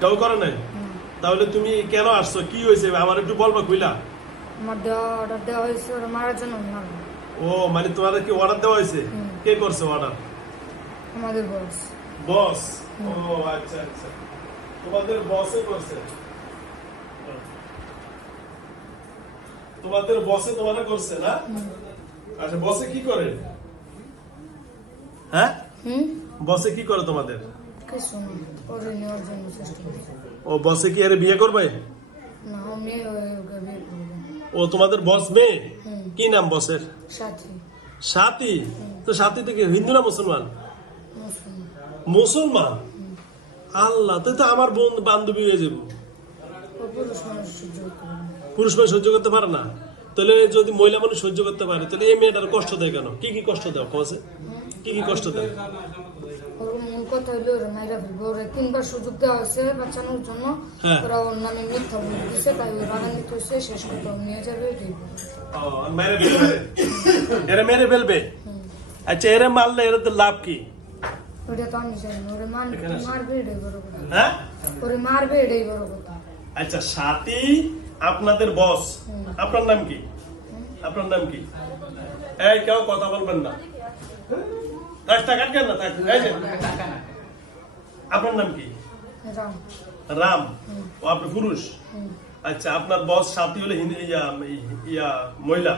কেউ করে নাই? তাহলে তুমি কেন আসছো, কি হয়েছে আমার একটু বলবা কইলা? আমার অর্ডার দেওয়া হয়েছে ওরা মারার জন্য। ও মানে তোমার কি অর্ডার দেওয়া হয়েছে? কে করছে অর্ডার? আমাদের বস। বস? ও আচ্ছা আচ্ছা, তোমাদের বসে করছে। তোমাদের বসে তোমারে করছে না? আচ্ছা, বসে কি করে? হ্যাঁ, বসে কি করে তোমাদের? কিছু না, ওরে নেওয়ার জন্য চেষ্টা করছে। ও বসে কি আরে বিয়ে করবে? না, মেয়ে ওকে বিয়ে করবে। ও তোমাদের বস মেয়ে? কি নাম বসের? সাথী। সাথী? তো সাথী থেকে হিন্দু না মুসলমান? মুসলমান। মুসলমান? আল্লাহ, তো আমার বন্ধু বান্ধবী হয়ে যাবো। ও পুরুষ মানুষ সহ্য করতে পারে না। পুরুষ মানুষ সহ্য করতে পারে না? তাহলে যদি মহিলা মানুষ সহ্য করতে পারে, তাহলে এই মেয়েটার কষ্ট দেয় কেন? কি কি কষ্ট দেয় কসে? কি কি কষ্ট দেয়? ওর মূল কথা হইলো ওরা মাইরা ফেলবে। ওরা 3বার সুযোগ দেওয়া হয়েছে বাঁচানোর জন্য। ওরা ওর নামে মিথ্যা বলে দিচ্ছে, তাই ওই রাগান্বিত হয়েছে। শেষ কথা নিয়ে যাবে, এটাই বলে। এরা মেরে ফেলবে? আচ্ছা, এরা মারলে এরা তো লাভ কি? ওটা তো আমি জানি না। ওরে মারবে, এটাই বড় কথা। হ্যাঁ, ওরে মারবে, এটাই বড় কথা। আচ্ছা, সাথী আপনাদের বস, আপনার নাম কি? আপনার নাম কি? এই কেউ কথা বলবেন না, রাস্তা কাটবেন না। এই যে, আপনার নাম কি? রাম। রাম? ও আপনি পুরুষ? আচ্ছা, আপনার বস সাথী হলে মহিলা?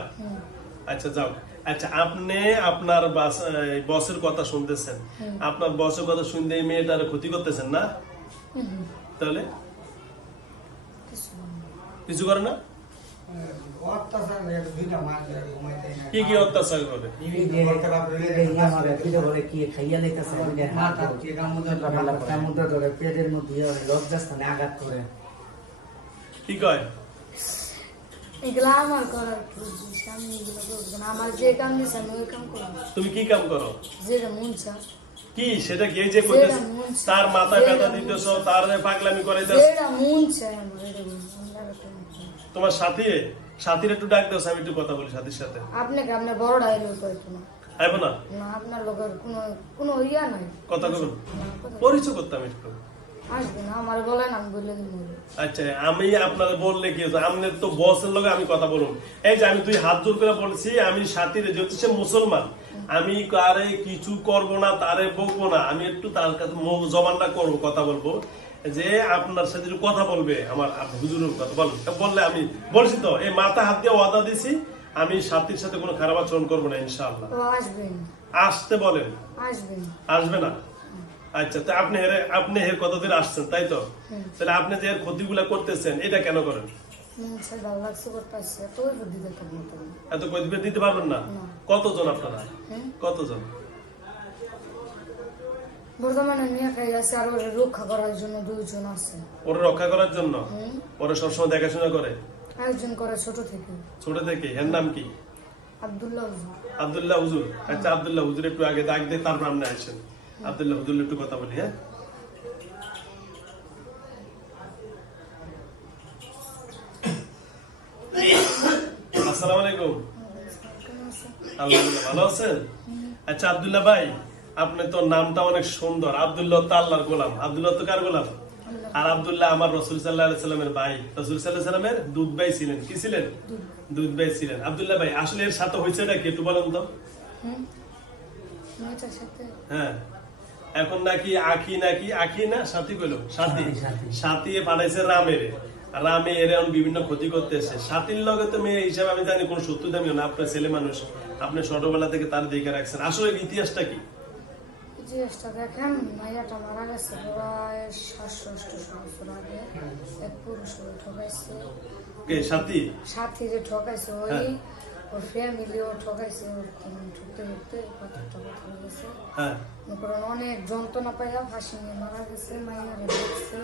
আচ্ছা, যাও। আচ্ছা, আপনি আপনার বসের কথা শুনতেছেন, আপনার বসের কথা শুনতে এই মেয়েটার ক্ষতি করতেছেন না? তাহলে কিছু করে না? কি কি অত্যাচার করে? পেটের মধ্যে লজ্জাস্থানে আঘাত করে। কি কয়? এগুলা আমার করার আমি এগুলো করবো না। আমার যে কাম দিচ্ছে আমি ওই কাম করবো। তুমি কি কাম করো? যেটা মন চায়। কি সেটা কি? এই যে কইতেছ তার মাথা ব্যথা দিতেছ, তার পাগলামি করাইতেছ। যেটা মন চায় আমার এটা বলবো। তোমার সাথীর একটু ডাক দাও, আমি একটু কথা বলি সাথীর সাথে। আপনাকে আপনার বড় আইলো কইতো না। আইবো না? না, আপনার লোকের কোনো ইয়া নাই। কথা কইবেন? পরিচয় করতাম একটু। আসবে না, আমার বলেন, আমি বলে দিব। আচ্ছা, আমি আপনার বললে কি হচ্ছে? আপনার তো বসের লগে আমি কথা বলবো। এই যে আমি 2 হাত জোর করে বলছি, আমি সাথীর যেহেতু সে মুসলমান, আমি কারে কিছু করব না, তারে বকবো না। আমি একটু তার কাছে জবানটা করবো, কথা বলবো যে আপনার সাথে কথা বলবে আমার হুজুরের কথা বললে আমি বলছি তো, এই মাথা হাত দিয়ে ওয়াদা দিছি আমি সাথীর সাথে কোনো খারাপ আচরণ করবো না ইনশাআল্লাহ। আসবেন? আসতে বলেন। আসবেন? আসবে না? আচ্ছা, তো আপনি এর কত দিন আসছেন, তাই তো? তাহলে আপনি যে এর ক্ষতিগুলা করতেছেন, এটা কেন করেন? ভালো লাগছে করতেছে, এত কৈফিয়ত দিতে পারবেন না? কতজন আপনারা? কতজন? বর্তমানে নিয়ে খাই আছে, আর ওরা রক্ষা করার জন্য 2 জন আছে। ওরা রক্ষা করার জন্য? ওরা সবসময় দেখাশোনা করে? আয়োজন করে ছোট থেকে। ছোট থেকে? এর নাম কি? আব্দুল্লাহ হুজুর। আব্দুল্লাহ হুজুর? আচ্ছা, আব্দুল্লাহ হুজুর একটু আগে ডাক দিয়ে তারপর আপনি আসেন। আব্দুল্লাহ হুজুর একটু কথা বলি। হ্যাঁ, আসসালামু আলাইকুম। আলহামদুলিল্লাহ, ভালো আছেন? আচ্ছা আব্দুল্লাহ ভাই, আপনি তো নামটা অনেক সুন্দর। আব্দুল্লাহ তো আল্লাহর গোলাম। আব্দুল্লাহ তো কার গোলাম? আর আব্দুল্লাহ আমার রাসূল সাল্লাল্লাহু আলাইহি সাল্লামের ভাই। রাসূল সাল্লাল্লাহু আলাইহি সাল্লামের দুধ ভাই ছিলেন। কি ছিলেন? দুধ ভাই ছিলেন। আব্দুল্লাহ ভাই, আসলে এর সাথে হয়েছে এটা কি একটু বলেন তো? হ্যাঁ, এখন নাকি আখি না সাথী কইলো? সাথী পাঠাইছে রামে এর বিভিন্ন ক্ষতি করতেছে। সাথীর লগে তো মেয়ে হিসাবে আমি জানি কোন শত্রু দামিও না। আপনার ছেলে মানুষ, আপনি ছোটবেলা থেকে তার দেখে রাখছেন। আসলে ইতিহাসটা কি? ইতিহাসটা দেখেন, মাইয়াটা মারা গেছে প্রায় 700-800 বছর আগে। এক পুরুষ ঠকাইছে। সাথী যে ঠকাইছে ওই ওর ফ্যামিলিও ঠকাইছে। ঠকতে ঠকতে পাথরটা হয়ে গেছে। অনেক যন্ত্রণা পাইয়া ফাঁসি নিয়ে মারা গেছে। মাইয়ারে দেখছে,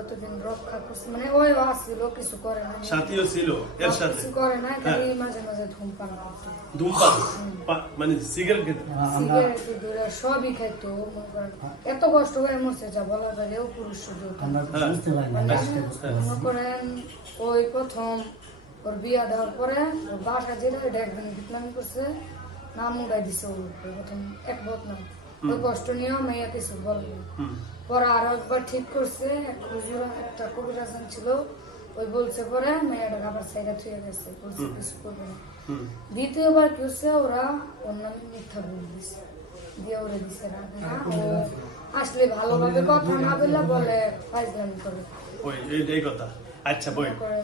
অতদিন রক্ষা করছে। মানে ওই আসছিল, কিছু করে না। সাথীও ছিল এর সাথে? কিছু করে না, খালি মাঝে মাঝে ধূমপান করতো। ধূমপান মানে সিগারেট খেত? সিগারেট ধরে সবই খাইতো। এত কষ্ট করে মরছে যা বলার বাইরেও পুরুষ মনে করেন। ওই প্রথম ওর বিয়া দেওয়ার পরে ওর বাসা যেটা একদিন বিটনামি করছে, নাম উড়াই দিছে। ওর প্রথম এক বদনাম ওই কষ্ট নিয়েও মাইয়া কিছু বলবে পরে আরো একবার ঠিক করছে হুজুর একটা কবিরাজ ছিল ওই বলছে পরে মেয়েটা আবার সাইডে থুয়ে গেছে বলছে কিছু করবে না দ্বিতীয়বার কি হচ্ছে ওরা অন্যান্য মিথ্যা বলে দিচ্ছে দিয়ে ওরা দিছে রাখে না ও আসলে ভালোভাবে কথা না বললে বলে ফাইজলামি করে ওই এই কথা আচ্ছা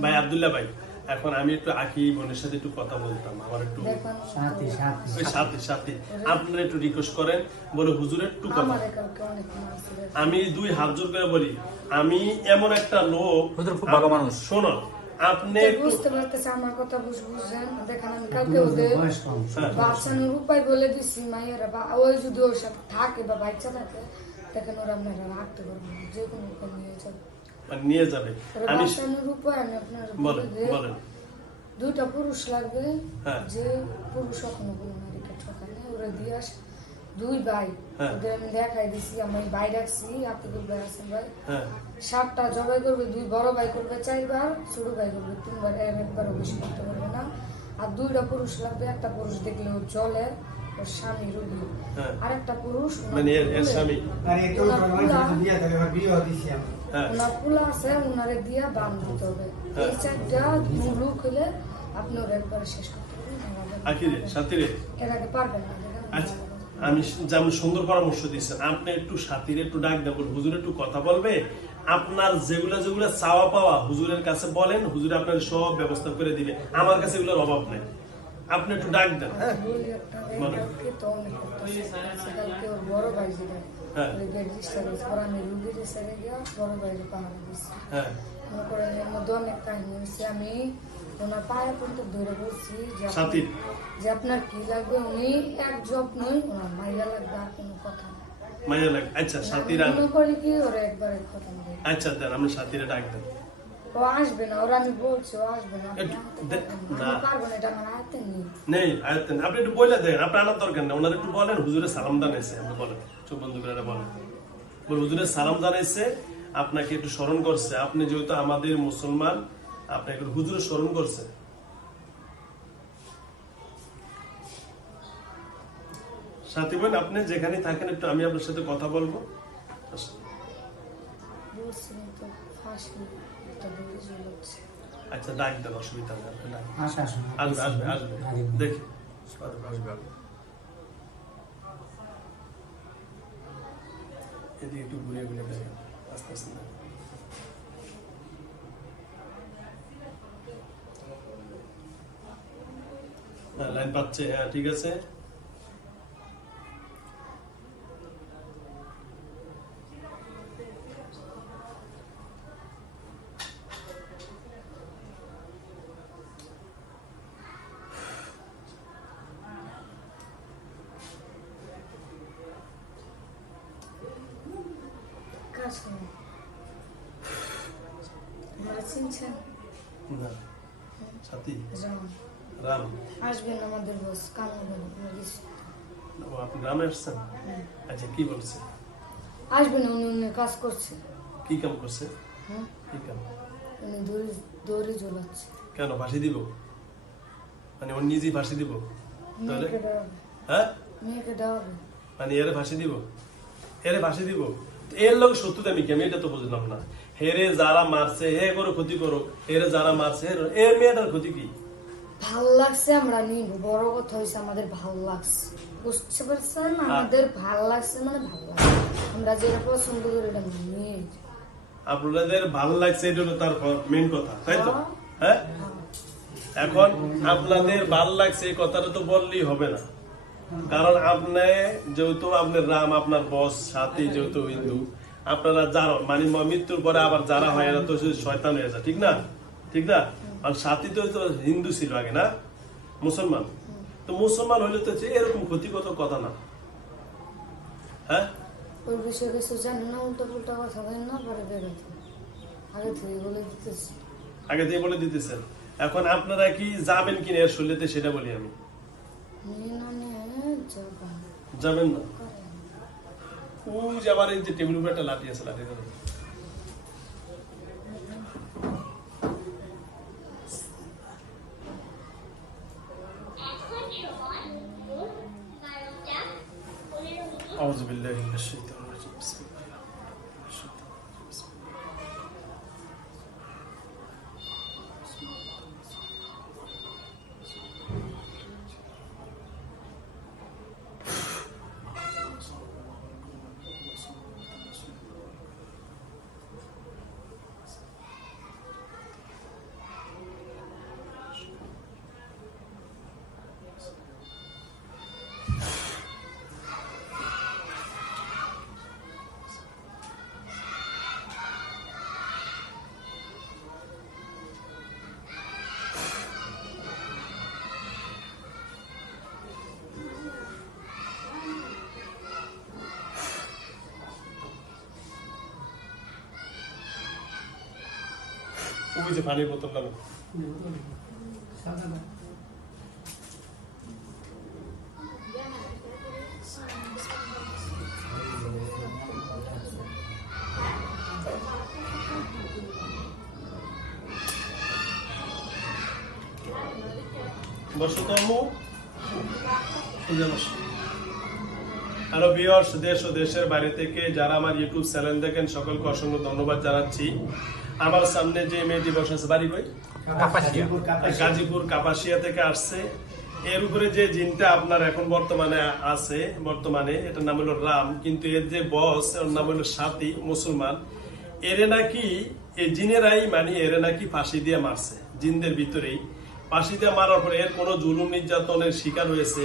ভাই আব্দুল্লাহ ভাই এখন আমি একটু আকি বোনের সাথে একটু কথা বলতাম আমার একটু সাথে আপনারা একটু রিকোয়েস্ট করেন বলে হুজুর একটু কথা আমি 2 হাত জোর করে বলি আমি এমন একটা লোক হুজুর খুব ভালো মানুষ শোনো আপনি বুঝতে পারতেছে আমার কথা বুঝছেন দেখেন আমি কালকে ওদের বাচ্চানোর উপায় বলে দিচ্ছি মাইয়েরা বা ওই যদি ওর সাথে থাকে বা বাচ্চা থাকে দেখেন ওরা আপনারা রাখতে পারবেন যে কোনো উপায় নিয়ে যাবে আমি বাচ্চানোর উপায় আমি আপনার বলেন 2টা পুরুষ লাগবে যে পুরুষ কখনো কোনো নারীকে ঠকায় না ওরা দিয়ে আসে 2 ভাই ওদের আমি দেখাই দিছি আমি ভাই রাখছি আতিকুল ভাই আছেন ভাই 7টা জবাই করবে 2 বড় ভাই করবে 4 বার ছোট ভাই করবে 3 বার একবারও বেশি করতে পারবে না আর 2টা পুরুষ লাগবে একটা পুরুষ দেখলে ও চলে ওর স্বামী রোগী আর একটা পুরুষ মানে এর স্বামী ওনার পুলা আছে ওনারে দিয়া বান দিতে হবে এই 4টা লুক হলে আপনি ওরা একবার শেষ করতে পারবেন এর আগে পারবেন না আচ্ছা আমি যেমন সুন্দর পরামর্শ দিচ্ছেন আপনি একটু সাথীরে একটু ডাক দেন হুজুর একটু কথা বলবে আপনার যেগুলা চাওয়া পাওয়া হুজুরের কাছে বলেন হুজুর আপনার সব ব্যবস্থা করে দিবে আমার কাছে এগুলোর অভাব নেই আপনি একটু ডাক দেন বড় ভাই যেটা আমি রুগীর ছেড়ে গিয়ে বড় ভাইয়ের পাহাড় দিচ্ছি মনে করেন এর মধ্যে অনেক কাহিনী হয়েছে আমি ওনার পায়ে পর্যন্ত ধরে বলছি যে আপনার কি লাগবে উনি এক জব নয় ওনার মাইয়া লাগবে আর কোনো কথা না মাইয়া লাগবে আচ্ছা সাথীরা মনে করি কি ওরা একবার কথা বলে আচ্ছা দেন আমি সাথীরা ডাক দেন ও আসবে না ওরা আমি বলছি ও আসবে না পারবো না এটা আমার হাতে নেই আয়ত্তে আপনি একটু বলে দেন আপনি আনার দরকার নেই ওনার একটু বলেন হুজুরের সালাম জানাইছে আপনি বলেন চোখ বন্ধ করে বলেন হুজুরের সালাম জানাইছে আপনাকে একটু স্মরণ করছে আপনি যেহেতু আমাদের মুসলমান আপনাকে হুজুরের স্মরণ করছে সাথী বোন আপনি যেখানে থাকেন একটু আমি আপনার সাথে কথা বলবো আচ্ছা ডাক দেন অসুবিধা নেই আসবে আসবে আসবে দেখি এদিকে একটু ঘুরে ঘুরে দেখেন আস্তে আস্তে লাইন পাচ্ছে হ্যাঁ ঠিক আছে না সাথী রাম আসবেন আমাদের বস কাম আপনি রামে আসছেন আচ্ছা কি বলছে আসবেন উনি কাজ করছে কি কাম করছে কি কাম উনি দড়ি ঝোলাচ্ছে কেন ফাঁসি দিব মানে ওর নিজেই ফাঁসি দিব তাহলে মেয়েকে দেওয়া মানে এর ফাঁসি দিব এর লোক সত্যতা আমি কেমন এটা তো বুঝলাম না হেরে যারা মারছে হে করে ক্ষতি করো হেরে যারা মারছে এর মেয়েটার ক্ষতি কি ভাল লাগছে আমরা নিব বড় কথা হয়েছে আমাদের ভাল লাগছে বুঝতে পারছেন আমাদের ভাল লাগছে মানে ভাল লাগছে আমরা যেটা পছন্দ করি এটা নিয়ে আপনাদের ভাল লাগছে এটা হলো তার মেইন কথা তাই তো হ্যাঁ এখন আপনাদের ভাল লাগছে এই কথাটা তো বললেই হবে না কারণ আপনি যেহেতু আপনার রাম আপনার বস সাথী যেহেতু হিন্দু আপনারা যারা মানে মৃত্যুর পরে আবার যারা হয় এরা তো শয়তান হয়ে যায় ঠিক না আর সাথী তো হিন্দু ছিল আগে না মুসলমান তো মুসলমান হইলে তো এরকম ক্ষতিগত কথা না হ্যাঁ ওই বিষয়ে কিছু জানি না উল্টো পুল্টা কথা বলেন না পরে বেরোতে আগে থেকে বলে দিতেছেন এখন আপনারা কি যাবেন কিনা এর শরীরেতে সেটা বলি আমি যাবেন না ওই যে আমার এই যে টেবিল উপরে একটা লাঠি আছে লাঠি ধরে আউযু বিল্লাহি মিনাশ শাইতানির রাজিম বিসমিল্লাহির রহমানির ওই যে পানির বোতল লাগানো বসো তো আম্মু হ্যালো ভিউয়ার্স, দেশ ও দেশের বাইরে থেকে যারা আমার ইউটিউব চ্যানেল দেখেন সকলকে অসংখ্য ধন্যবাদ জানাচ্ছি। আমার সামনে যে মেয়েটি বসে আছে বাড়ি কই? গাজীপুর কাপাসিয়া থেকে আসছে। এর উপরে যে জিনটা আপনার এখন বর্তমানে আছে, এটার নাম হলো রাম, কিন্তু এর যে বস ওর নাম হলো সাথী মুসলমান। এরে নাকি এই জিনেরাই মানে এরে নাকি ফাঁসি দিয়ে মারছে, জিনদের ভিতরেই ফাঁসি দিয়ে মারার পরে এর কোনো জুলুম নির্যাতনের শিকার হয়েছে।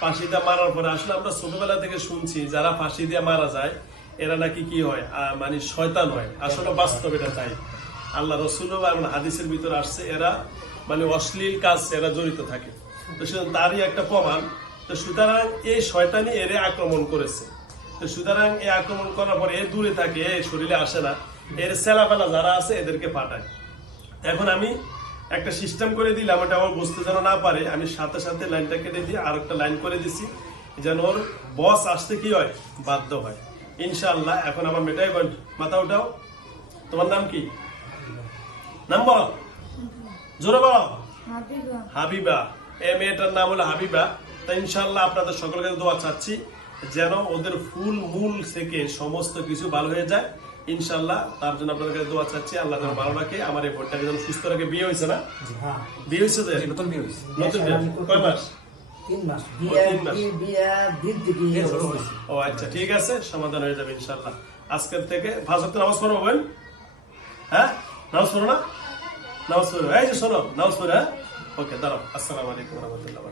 ফাঁসি দিয়ে মারার পরে আসলে আমরা ছোটবেলা থেকে শুনছি যারা ফাঁসি দিয়ে মারা যায় এরা নাকি কি হয়, মানে শয়তান হয়। আসলে বাস্তব এটা তাই। আল্লাহ রসুল হাদিসের ভিতরে আসছে এরা মানে অশ্লীল কাজ এরা জড়িত থাকে। তো তারই একটা প্রমাণ। তো সুতরাং এই শয়তানি এরে আক্রমণ করেছে। তো সুতরাং এই আক্রমণ করার পরে এ দূরে থাকে, শরীরে আসে না, এর সেলাপেলা যারা আছে এদেরকে পাঠায়। এখন আমি একটা সিস্টেম করে দিলাম, ওটা আমার বুঝতে যেন না পারে, আমি সাথে সাথে লাইনটা কেটে দিয়ে আর একটা লাইন করে দিছি যেন ওর বস আসতে কি হয়, বাধ্য হয় ইনশাআল্লাহ। এখন আমার মেয়েটাই মাথা উঠাও, তোমার নাম কি? নাম বলো, জোরে বলো। হাবিবা। এই মেয়েটার নাম হলো হাবিবা। তা ইনশাআল্লাহ আপনাদের সকলের কাছে দোয়া চাচ্ছি যেন ওদের ফুল মূল থেকে সমস্ত কিছু ভালো হয়ে যায় ইনশাআল্লাহ। তার জন্য আপনাদের কাছে দোয়া চাচ্ছি, আল্লাহ যেন ভালো রাখে, আমার এই বোনটাকে যেন সুস্থ রাখে। বিয়ে হয়েছে না? বিয়ে হয়েছে, নতুন বিয়ে। কয় মাস? 3 মাস। ও আচ্ছা, ঠিক আছে, সমাধান হয়ে যাবে ইনশাআল্লাহ। আজকের থেকে 5 ওয়াক্ত নামাজ পড়ো বোন। হ্যাঁ, নামাজ পড়ো না? নামাজ পড়ো, এই যে শোনো, নামাজ পড়ো। হ্যাঁ, ওকে, দাঁড়াও। আসসালামু আলাইকুম ওয়া রাহমাতুল্লাহ।